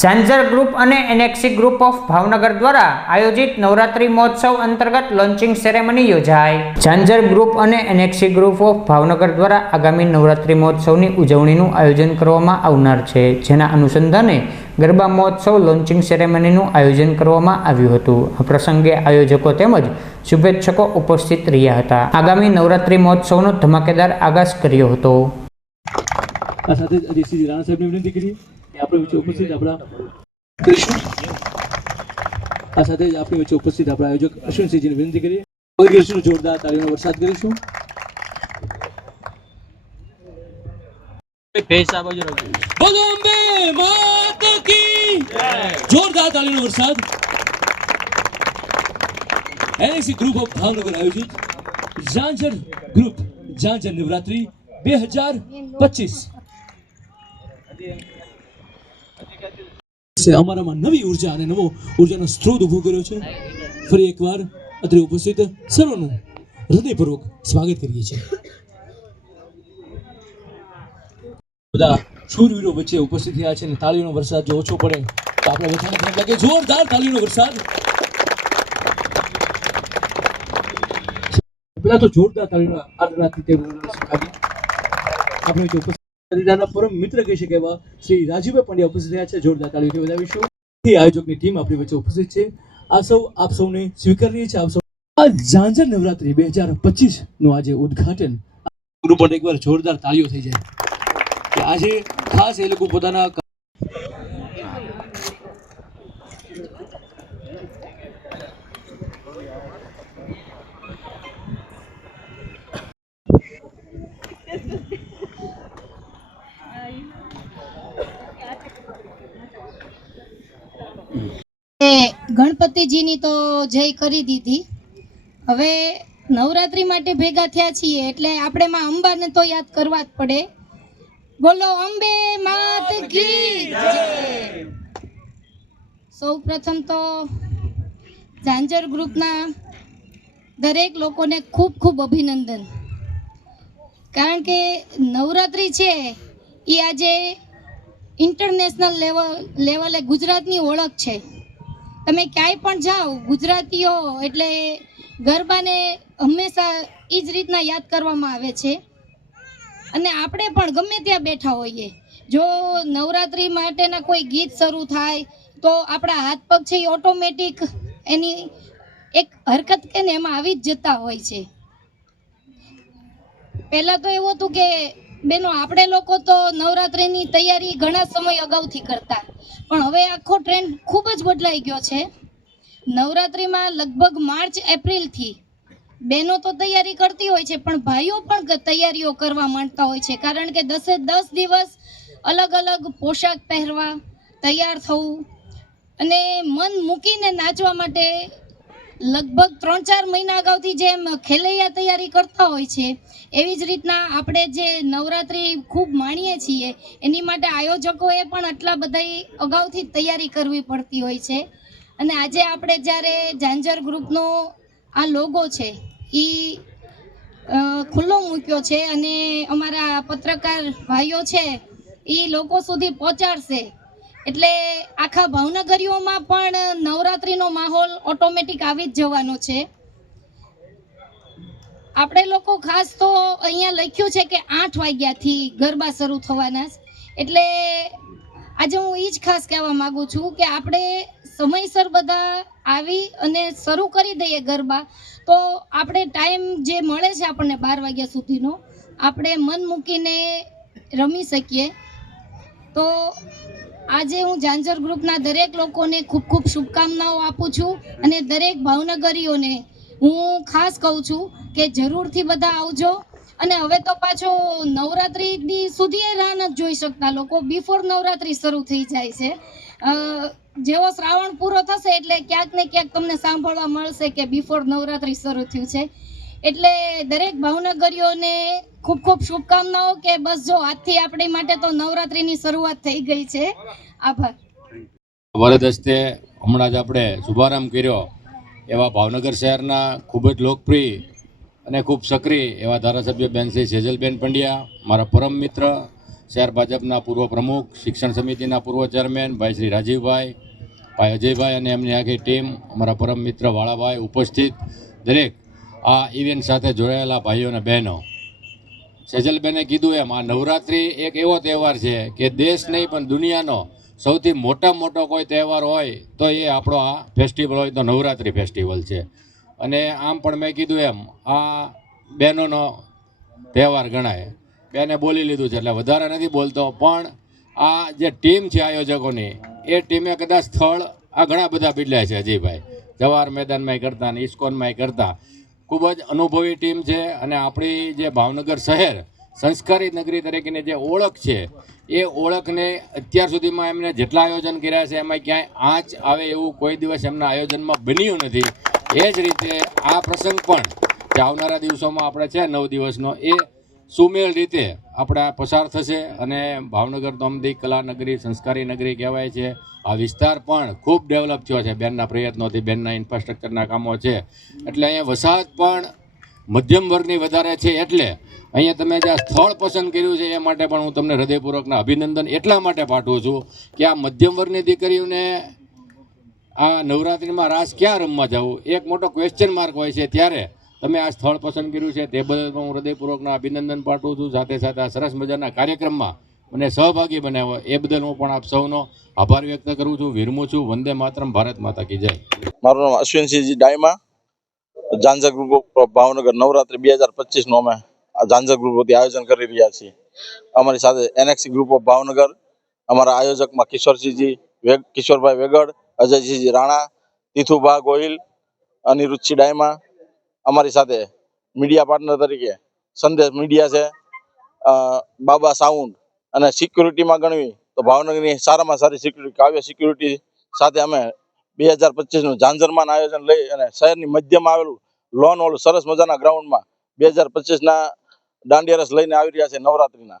ઝાંઝર group અને annexe group of Bhavnagar દ્વારા આયોજિત નવરાત્રી મહોત્સવ અંતર્ગત લોન્ચિંગ સેરેમની યોજાઈ। ઝાંઝર ગ્રુપ અને એનેક્સી ગ્રુપ ઓફ ભાવનગર દ્વારા આગામી નવરાત્રી મહોત્સવની ઉજવણીનું આયોજન કરવામાં આવનાર છે, જેના અનુસંધાને ગરબા મહોત્સવ લોન્ચિંગ સેરેમનીનું આયોજન કરવામાં આવ્યું હતું। આ પ્રસંગે આયોજકો તેમજ શુભેચ્છકો ઉપસ્થિત રહ્યા હતા। આગામી નવરાત્રી મહોત્સવનો ધમાકેદાર આગાજ કર્યો હતો। આ સાથે અજયસિંહ રાણા સાહેબને વિનંતી કરીએ કે આપણી વચ્ચે ઉપસ્થિત આપણા કરીશું। આ સાથે જ આપણી વચ્ચે ઉપસ્થિત આપણા આયોજક અશ્વિનસિંહજીને વિનંતી કરીએ કરીશું જોરદાર તાળીઓનો વરસાદ કરીશું। બોલો અંબે માતા કી જોરદાર તાળીઓનો વરસાદ। એનેક્સી ગ્રુપ ઓફ ભાવનગર આયોજિત ઝાંઝર ગ્રુપ ઝાંઝર નવરાત્રી 2025 અમારામાં નવી ઉર્જા અને નવો ઉર્જાનો સ્ત્રોત ઊભો કર્યો છે। ફરી એકવાર અત્રે ઉપસ્થિત સર્વનું હૃદયપૂર્વક સ્વાગત કરીએ છીએ। બધા શૂરવીરો વચ્ચે ઉપસ્થિત થયા છે અને તાળીઓનો વરસાદ જો ઓછો પડે તો આપણે બધાને ખરાબ લાગે। જોરદાર તાળીઓનો વરસાદ। પેલા તો જોરદાર તાળીઓનો આદરાથી તે આપણે ઉપસ્થિત પરમ મિત્ર કહી શકે એવા શ્રી રાજીવભાઈ પંડ્યા ઉપસ્થિત થયા છે। જોરદાર તાળીઓથી વધાવીશું। આયોજકની ટીમ આપણી વચ્ચે ઉપસ્થિત છે। આપ સૌને સ્વીકારીએ છીએ। આપ સૌ આ ઝાંઝર નવરાત્રી 2025 નું આજે ઉદ્ઘાટન ગ્રુપ પર એકવાર જોરદાર તાળીઓ થઈ જાય કે આજે ખાસ એ લોકો પોતાના ગણપતિજીની તો જય કરી દીધી। હવે નવરાત્રી માટે ભેગા થયા છીએ એટલે આપણે માં અંબાને તો યાદ કરવા જ પડે। બોલો અંબે માત કી જય। સૌ પ્રથમ તો ઝાંઝર ગ્રુપના દરેક લોકોને ખૂબ ખૂબ અભિનંદન, કારણ કે નવરાત્રી છે એ આજે ઇન્ટરનેશનલ લેવલે ગુજરાતની ઓળખ છે। તમે ક્યાંય પણ જાઓ ગુજરાતીઓ એટલે ગરબાને હંમેશા એ જ રીતના યાદ કરવામાં આવે છે। અને આપણે પણ ગમે ત્યાં બેઠા હોઈએ, જો નવરાત્રી માટેના કોઈ ગીત શરૂ થાય તો આપણા હાથ પગ છે એ ઓટોમેટિક એની એક હરકત કે ને એમાં આવી જ જતા હોય છે। પહેલાં તો એવું હતું કે બેનો આપણે લોકો તો નવરાત્રિની તૈયારી ઘણા સમય અગાઉથી કરતા, પણ હવે આખો ટ્રેન્ડ ખૂબ જ બદલાઈ ગયો છે। નવરાત્રિમાં લગભગ માર્ચ એપ્રિલથી બહેનો તો તૈયારી કરતી હોય છે, પણ ભાઈઓ પણ તૈયારીઓ કરવા માંડતા હોય છે, કારણ કે 10 દિવસ અલગ અલગ પોશાક પહેરવા, તૈયાર થવું અને મન મૂકીને નાચવા માટે લગભગ 3-4 મહિના અગાઉથી જેમ ખેલૈયા તૈયારી કરતા હોય છે, એવી જ રીતના આપણે જે નવરાત્રી ખૂબ માણીએ છીએ એની માટે આયોજકોએ પણ આટલા બધા અગાઉથી તૈયારી કરવી પડતી હોય છે। અને આજે આપણે જ્યારે ઝાંઝર ગ્રુપનો આ લોગો છે એ ખુલ્લો મૂક્યો છે અને અમારા પત્રકાર ભાઈઓ છે એ લોકો સુધી પહોંચાડશે, એટલે આખા ભાવનગરીઓમાં પણ નવરાત્રીનો માહોલ ઓટોમેટિક આવી જ જવાનો છે। આપણે લોકો ખાસ તો અહીંયા લખ્યું છે કે 8 વાગ્યાથી ગરબા શરૂ થવાના, એટલે આજે હું એ જ ખાસ કહેવા માગું છું કે આપણે સમયસર બધા આવી અને શરૂ કરી દઈએ ગરબા, તો આપણે ટાઈમ જે મળે છે આપણને 12 વાગ્યા સુધીનો આપણે મન મૂકીને રમી શકીએ। તો આજે હું ઝાંઝર ગ્રુપના દરેક લોકોને ખૂબ ખૂબ શુભકામનાઓ આપું છું અને દરેક ભાવનગરીઓને હું ખાસ કહું છું કે જરૂરથી બધા આવજો। અને હવે તો પાછો નવરાત્રી સુધી રાહ નથી જોઈ શકતા લોકો, બિફોર નવરાત્રી શરૂ થઈ જાય છે। જેવો શ્રાવણ પૂરો થશે એટલે ક્યાંક ને ક્યાંક તમને સાંભળવા મળશે કે બિફોર નવરાત્રી શરૂ થયું છે। એટલે દરેક ભાવનગરીઓને ખૂબ ખૂબ શુભકામનાઓ કે બસ જો આજથી આપણી માટે તો નવરાત્રીની શરૂઆત થઈ ગઈ છે। આભાર। વરદ હસ્તે હમણાં જ આપણે શુભારંભ કર્યો એવા ભાવનગર શહેરના ખૂબ જ લોકપ્રિય અને ખૂબ સક્રિય એવા ધારાસભ્ય બેન શ્રી સેજલબેન પંડ્યા, મારા પરમ મિત્ર શહેર ભાજપના પૂર્વ પ્રમુખ, શિક્ષણ સમિતિના પૂર્વ ચેરમેન ભાઈ શ્રી રાજીવભાઈ, ભાઈ અજયભાઈ અને એમની આખી ટીમ, અમારા પરમ મિત્ર વાળાભાઈ, ઉપસ્થિત દરેક આ ઇવેન્ટ સાથે જોડાયેલા ભાઈઓ અને બહેનો. સેજલબેને કીધું એમ આ નવરાત્રિ એક એવો તહેવાર છે કે દેશ નહીં પણ દુનિયાનો સૌથી મોટો કોઈ તહેવાર હોય તો એ આપણો આ ફેસ્ટિવલ હોય તો નવરાત્રિ ફેસ્ટિવલ છે. અને આમ પણ મેં કીધું એમ આ બહેનોનો તહેવાર ગણાય. બેને બોલી લીધું છે એટલે વધારે નથી બોલતો, પણ આ જે ટીમ છે આયોજકોની, એ ટીમે કદાચ સ્થળ આ ઘણા બધા બદલ્યા છે અજયભાઈ. જવાહર મેદાનમાંય કરતા ને ઇસ્કોનમાંય કરતા. ખૂબ જ અનુભવી ટીમ છે અને આપણી જે ભાવનગર શહેર સંસ્કારી નગરી તરીકેની જે ઓળખ છે એ ઓળખને અત્યાર સુધીમાં એમને જેટલા આયોજન કર્યા છે એમાં ક્યાંય આંચ આવે એવું કોઈ દિવસ એમના આયોજનમાં બન્યું નથી. એ જ રીતે આ પ્રસંગ પણ જે આવનારા દિવસોમાં આપણે છે 9 દિવસનો એ સુમેળ રીતે આપણે પસાર થશે. અને ભાવનગર તો અમદી કલા નગરી, સંસ્કારી નગરી કહેવાય છે. આ વિસ્તાર પણ ખૂબ ડેવલપ થયો છે બેનના પ્રયત્નોથી, બેનના ઇન્ફ્રાસ્ટ્રક્ચરના કામો છે. એટલે અહીંયા વસાહત પણ મધ્યમ વર્ગની વધારે છે. એટલે અહીંયા તમે જે આ સ્થળ પસંદ કર્યું છે એ માટે પણ હું તમને હૃદયપૂર્વકના અભિનંદન એટલા માટે પાઠવું છું કે આ મધ્યમ વર્ગની દીકરીઓને આ નવરાત્રિમાં રાસ ક્યાં રમવા જવું એક મોટો ક્વેશ્ચન માર્ક હોય છે. ત્યારે તમે આ સ્થળ પસંદ કર્યું છે તે બદલ હું હૃદયપૂર્વકના અભિનંદન પાઠવું છું. સાથે સાથે આ સરસ મજાના કાર્યક્રમમાં મને સહભાગી બનાવ્યો એ બદલ હું પણ આપ સૌનો આભાર વ્યક્ત કરું છું. વિરમું છું. વંદે માતરમ. ભારત માતા કી જય. મારું નામ અશ્વિનસિંહજી ડાયમા, ઝાંઝર ગ્રુપ ઓફ ભાવનગર. નવરાત્રી 2025 અમે ઝાંઝર ગ્રુપ વતી આયોજન કરી રહ્યા છીએ. અમારી સાથે એનએક્સી ગ્રુપ ઓફ ભાવનગર, અમારા આયોજકમાં કિશોરભાઈ વેગડ, અજયજી રાણા, તીથુભા ગોહિલ, અનિરુદ્ધસિંહ ડાયમા. અમારી સાથે મીડિયા પાર્ટનર તરીકે સંદેશ મીડિયા છે, બાબા સાઉન્ડ. અને સિક્યુરિટીમાં ગણવી તો ભાવનગરની સારામાં સારી સિક્યુરિટી કાવ્ય સિક્યુરિટી સાથે અમે 2025નું ઝાંઝરમાન આયોજન લઈ અને શહેરની મધ્યમાં આવેલું લોન ઓલું સરસ મજાના ગ્રાઉન્ડમાં 2025ના દાંડિયા રસ લઈને આવી રહ્યા છે નવરાત્રિના.